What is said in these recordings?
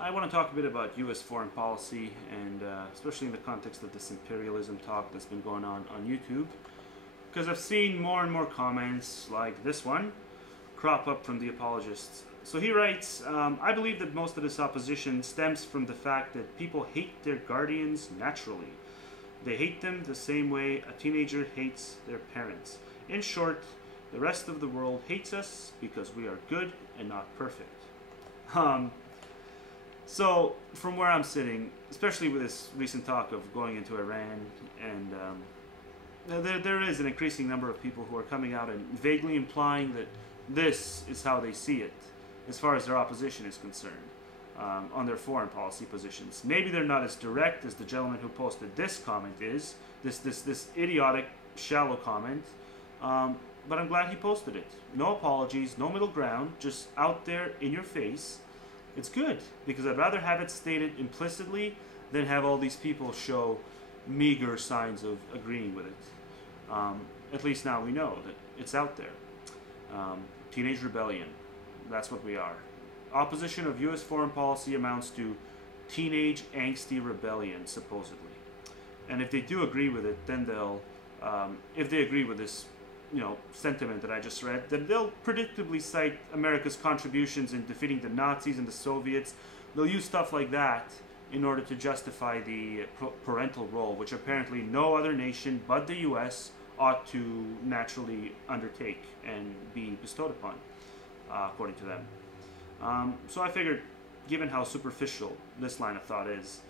I want to talk a bit about U.S. foreign policy, and especially in the context of this imperialism talk that's been going on YouTube, because I've seen more and more comments like this one crop up from the apologists. So he writes, I believe that most of this opposition stems from the fact that people hate their guardians naturally. They hate them the same way a teenager hates their parents. In short, the rest of the world hates us because we are good and not perfect. Um, so, from where I'm sitting, especially with this recent talk of going into Iran, and there is an increasing number of people who are coming out and vaguely implying that this is how they see it, as far as their opposition is concerned, on their foreign policy positions. Maybe they're not as direct as the gentleman who posted this comment is, this idiotic, shallow comment, but I'm glad he posted it. No apologies, no middle ground, just out there in your face. It's good, because I'd rather have it stated implicitly than have all these people show meager signs of agreeing with it. At least now we know that it's out there. Teenage rebellion, that's what we are. Opposition of U.S. foreign policy amounts to teenage angsty rebellion, supposedly. And if they do agree with it, then they'll, if they agree with this sentiment that I just read, then they'll predictably cite America's contributions in defeating the Nazis and the Soviets. They'll use stuff like that in order to justify the parental role, which apparently no other nation but the U.S. ought to naturally undertake and be bestowed upon, according to them. So I figured, given how superficial this line of thought is,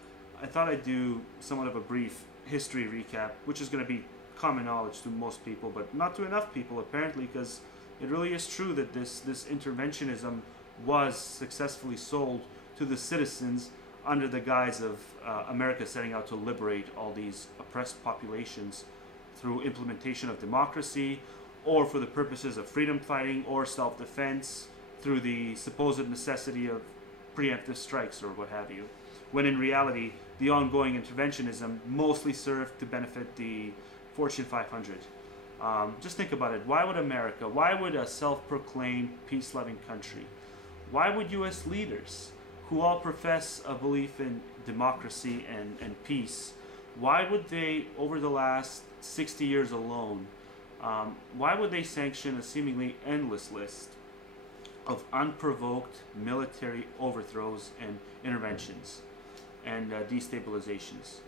I thought I'd do somewhat of a brief history recap, which is going to be common knowledge to most people, but not to enough people apparently, because it really is true that this interventionism was successfully sold to the citizens under the guise of America setting out to liberate all these oppressed populations through implementation of democracy, or for the purposes of freedom fighting or self-defense through the supposed necessity of preemptive strikes or what have you, when in reality the ongoing interventionism mostly served to benefit the Fortune 500. Just think about it. Why would America, why would a self-proclaimed peace-loving country, why would U.S. leaders, who all profess a belief in democracy and peace, why would they, over the last 60 years alone, why would they sanction a seemingly endless list of unprovoked military overthrows and interventions and destabilizations?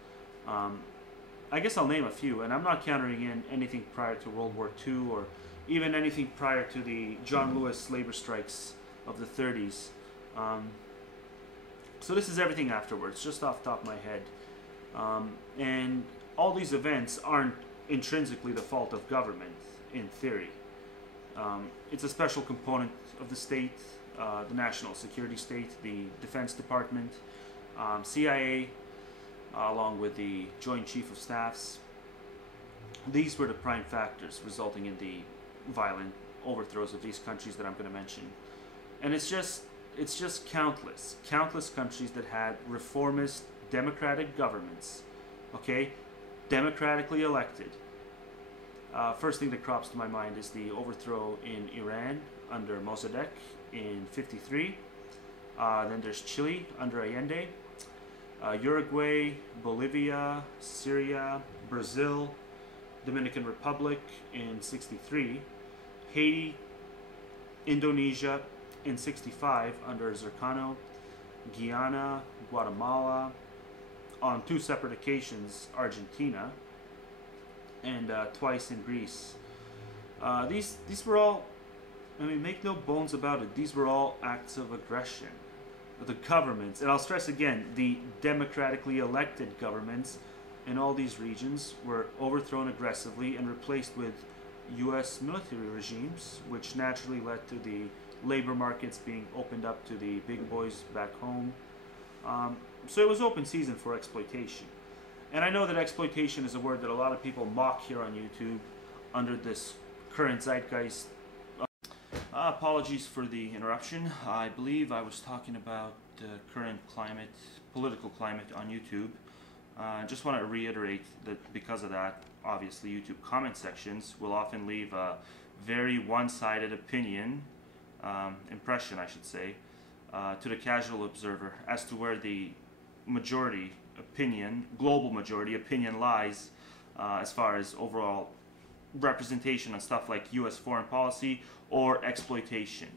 I guess I'll name a few, and I'm not countering in anything prior to World War II or even anything prior to the John Lewis labor strikes of the 30s. So this is everything afterwards, just off the top of my head. And all these events aren't intrinsically the fault of government, in theory. It's a special component of the state, the national security state, the Defense Department, CIA, along with the Joint Chief of Staffs. These were the prime factors resulting in the violent overthrows of these countries that I'm going to mention. And it's just countless countries that had reformist democratic governments, okay, democratically elected. First thing that crops to my mind is the overthrow in Iran under Mossadegh in '53. Then there's Chile under Allende, Uruguay, Bolivia, Syria, Brazil, Dominican Republic in '63, Haiti, Indonesia in '65 under Zercano, Guyana, Guatemala, on two separate occasions Argentina, and twice in Greece. These were all, I mean, make no bones about it, these were all acts of aggression. The governments, and I'll stress again, the democratically elected governments in all these regions were overthrown aggressively and replaced with U.S. military regimes, which naturally led to the labor markets being opened up to the big boys back home. So it was open season for exploitation. And I know that exploitation is a word that a lot of people mock here on YouTube under this current zeitgeist. Apologies for the interruption. I believe I was talking about the current climate, political climate on YouTube. I just want to reiterate that because of that, obviously YouTube comment sections will often leave a very one-sided opinion, impression I should say, to the casual observer as to where the majority opinion, global majority opinion lies as far as overall representation on stuff like U.S. foreign policy or exploitation.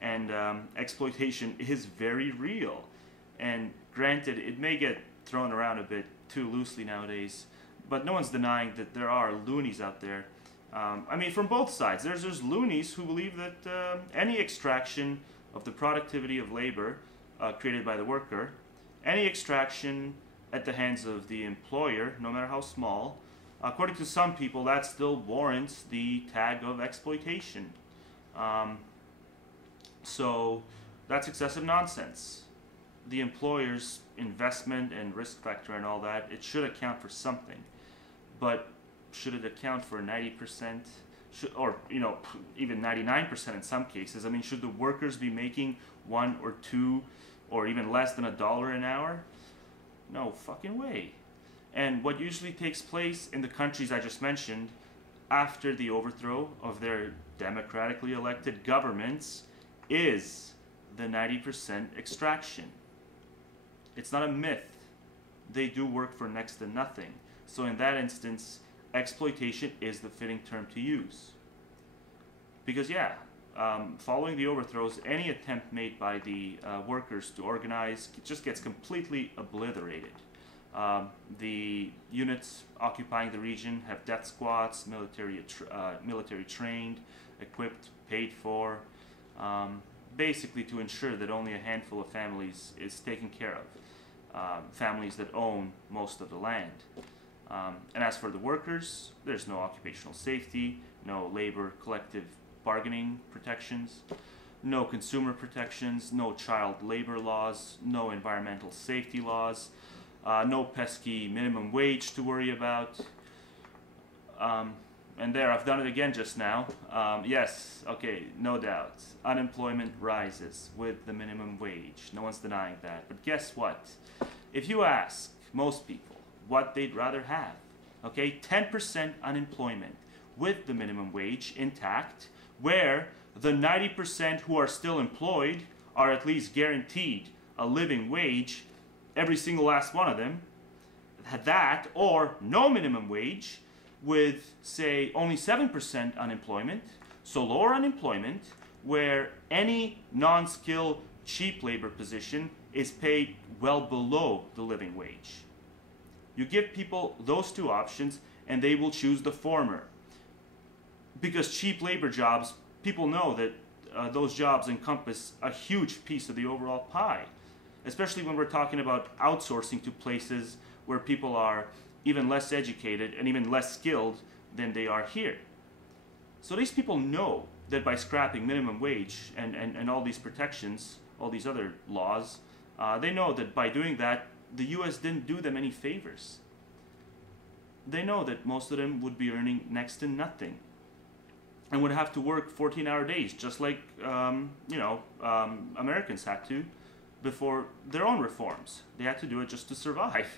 And exploitation is very real. And granted, it may get thrown around a bit too loosely nowadays, but no one's denying that there are loonies out there. I mean, from both sides. There's loonies who believe that any extraction of the productivity of labor created by the worker, any extraction at the hands of the employer, no matter how small, according to some people, that still warrants the tag of exploitation. So that's excessive nonsense. The employer's investment and risk factor and all that, it should account for something. But should it account for 90%? Or, you know, even 99% in some cases? I mean, should the workers be making 1 or 2 or even less than $1 an hour? No fucking way. And what usually takes place in the countries I just mentioned after the overthrow of their democratically elected governments is the 90% extraction. It's not a myth. They do work for next to nothing. So in that instance, exploitation is the fitting term to use. Because following the overthrows, any attempt made by the workers to organize just gets completely obliterated. The units occupying the region have death squads, military trained, equipped, paid for, basically to ensure that only a handful of families is taken care of, families that own most of the land. And as for the workers, there's no occupational safety, no labor collective bargaining protections, no consumer protections, no child labor laws, no environmental safety laws, no pesky minimum wage to worry about. And there, I've done it again just now. Yes, okay, no doubt. Unemployment rises with the minimum wage. No one's denying that. But guess what? If you ask most people what they'd rather have, okay, 10% unemployment with the minimum wage intact, where the 90% who are still employed are at least guaranteed a living wage, every single last one of them, that or no minimum wage with, say, only 7% unemployment, so lower unemployment, where any non-skilled cheap labor position is paid well below the living wage. You give people those two options and they will choose the former. Because cheap labor jobs, people know that those jobs encompass a huge piece of the overall pie. Especially when we're talking about outsourcing to places where people are even less educated and even less skilled than they are here. So these people know that by scrapping minimum wage and all these protections, all these other laws, they know that by doing that, the US didn't do them any favors. They know that most of them would be earning next to nothing and would have to work 14-hour days, just like Americans had to before their own reforms. They had to do it just to survive,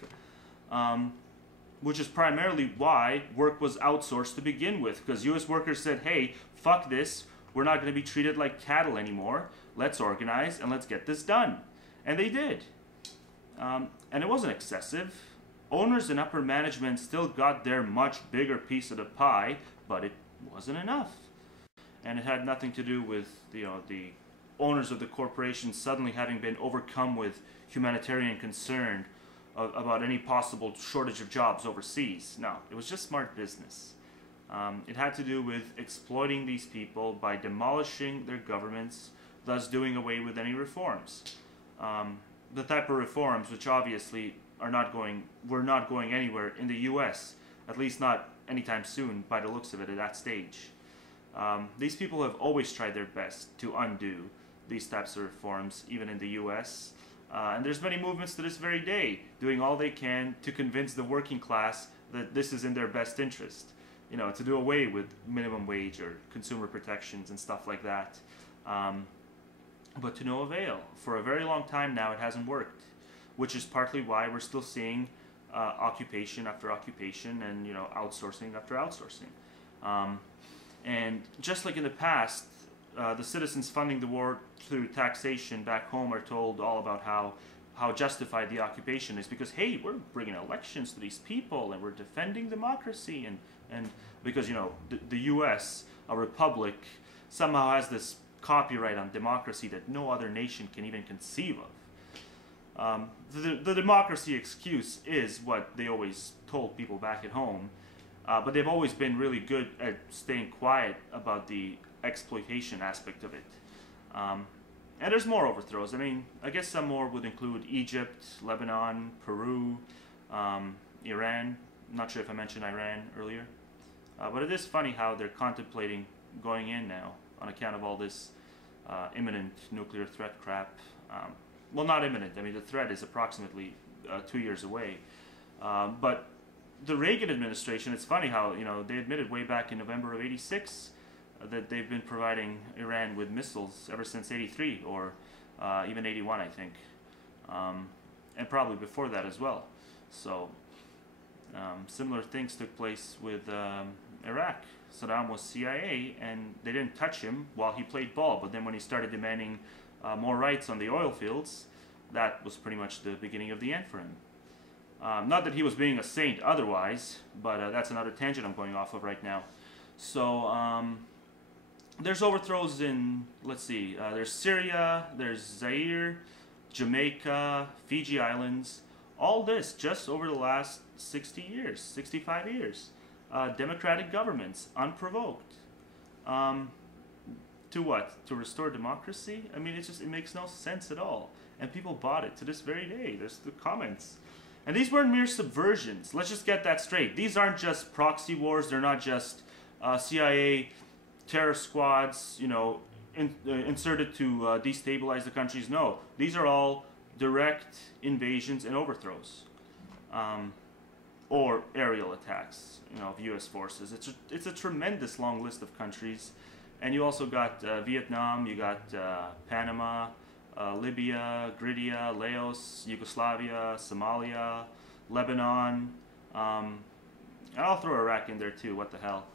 which is primarily why work was outsourced to begin with, because US workers said, hey, fuck this, we're not going to be treated like cattle anymore, let's organize and let's get this done. And they did. And it wasn't excessive. Owners and upper management still got their much bigger piece of the pie, but it wasn't enough. And it had nothing to do with the owners of the corporation suddenly having been overcome with humanitarian concern about any possible shortage of jobs overseas. No, it was just smart business. It had to do with exploiting these people by demolishing their governments, thus doing away with any reforms. The type of reforms which obviously were not going anywhere in the US, at least not anytime soon by the looks of it at that stage. These people have always tried their best to undo these types of reforms, even in the US. And there's many movements to this very day doing all they can to convince the working class that this is in their best interest. To do away with minimum wage or consumer protections and stuff like that. But to no avail. For a very long time now, it hasn't worked, which is partly why we're still seeing occupation after occupation and outsourcing after outsourcing. And just like in the past, the citizens funding the war through taxation back home are told all about how justified the occupation is, because hey, we're bringing elections to these people and we're defending democracy, and because, you know, the U.S., a republic, somehow has this copyright on democracy that no other nation can even conceive of. The democracy excuse is what they always told people back at home, but they've always been really good at staying quiet about the exploitation aspect of it. And there's more overthrows. I mean, I guess some more would include Egypt, Lebanon, Peru, Iran. I'm not sure if I mentioned Iran earlier. But it is funny how they're contemplating going in now on account of all this imminent nuclear threat crap. Well, not imminent. I mean, the threat is approximately 2 years away. But the Reagan administration, it's funny how, you know, they admitted way back in November of '86 that they've been providing Iran with missiles ever since '83, or even '81, I think, and probably before that as well. So similar things took place with Iraq. Saddam was CIA, and they didn't touch him while he played ball. But then when he started demanding more rights on the oil fields, that was pretty much the beginning of the end for him. Not that he was being a saint otherwise, but that's another tangent I'm going off of right now. So there's overthrows in, let's see, there's Syria, there's Zaire, Jamaica, Fiji Islands. All this just over the last 60 years, 65 years. Democratic governments, unprovoked. To what? To restore democracy? I mean, it makes no sense at all. And people bought it to this very day. There's the comments. And these weren't mere subversions. Let's just get that straight. These aren't just proxy wars. They're not just CIA terror squads, you know, inserted to destabilize the countries. No, these are all direct invasions and overthrows, or aerial attacks, you know, of U.S. forces. It's a tremendous long list of countries, and you also got Vietnam, you got Panama, Libya, Grytia, Laos, Yugoslavia, Somalia, Lebanon, and I'll throw Iraq in there too. What the hell?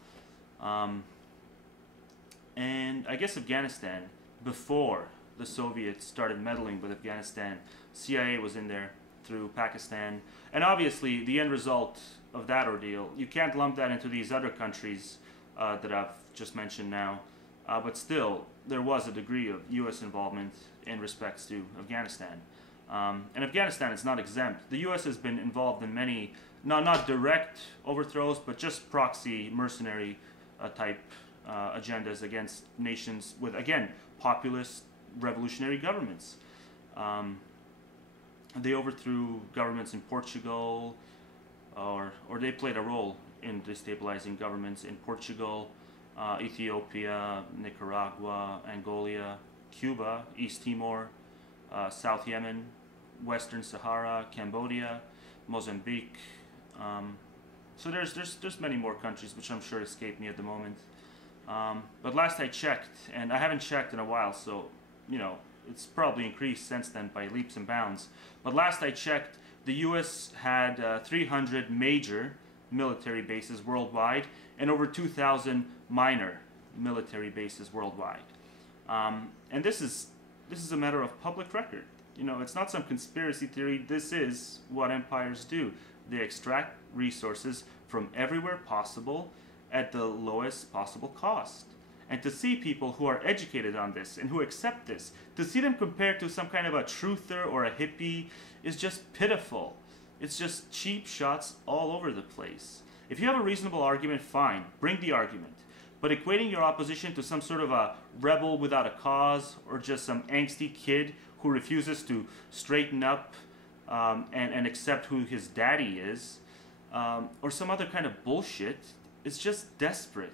And I guess Afghanistan, before the Soviets started meddling with Afghanistan, CIA was in there through Pakistan. And obviously, the end result of that ordeal, you can't lump that into these other countries that I've just mentioned now. But still, there was a degree of U.S. involvement in respects to Afghanistan. And Afghanistan is not exempt. The U.S. has been involved in many, not direct overthrows, but just proxy, mercenary type agendas against nations with, again, populist revolutionary governments. They overthrew governments in Portugal, or they played a role in destabilizing governments in Portugal, Ethiopia, Nicaragua, Angola, Cuba, East Timor, South Yemen, Western Sahara, Cambodia, Mozambique. So there's many more countries which I'm sure escape me at the moment. But last I checked, and I haven't checked in a while, so, you know, it's probably increased since then by leaps and bounds. But last I checked, the U.S. had 300 major military bases worldwide and over 2,000 minor military bases worldwide. And this is a matter of public record. You know, it's not some conspiracy theory. This is what empires do. They extract resources from everywhere possible at the lowest possible cost. And to see people who are educated on this and who accept this, to see them compared to some kind of a truther or a hippie is just pitiful. It's just cheap shots all over the place. If you have a reasonable argument, fine, bring the argument. But equating your opposition to some sort of a rebel without a cause, or just some angsty kid who refuses to straighten up and accept who his daddy is, or some other kind of bullshit, is just desperate.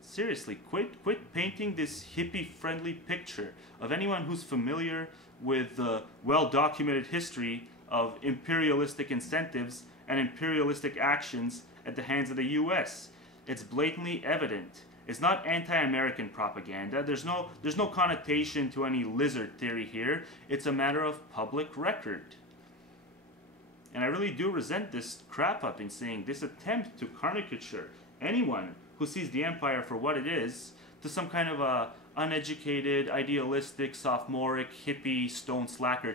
Seriously, quit painting this hippie-friendly picture of anyone who's familiar with the well-documented history of imperialistic incentives and imperialistic actions at the hands of the U.S. It's blatantly evident. It's not anti-American propaganda. There's no connotation to any lizard theory here. It's a matter of public record. And I really do resent this crap I've been seeing, this attempt to caricature anyone who sees the empire for what it is to some kind of uneducated, idealistic, sophomoric, hippie, stone slacker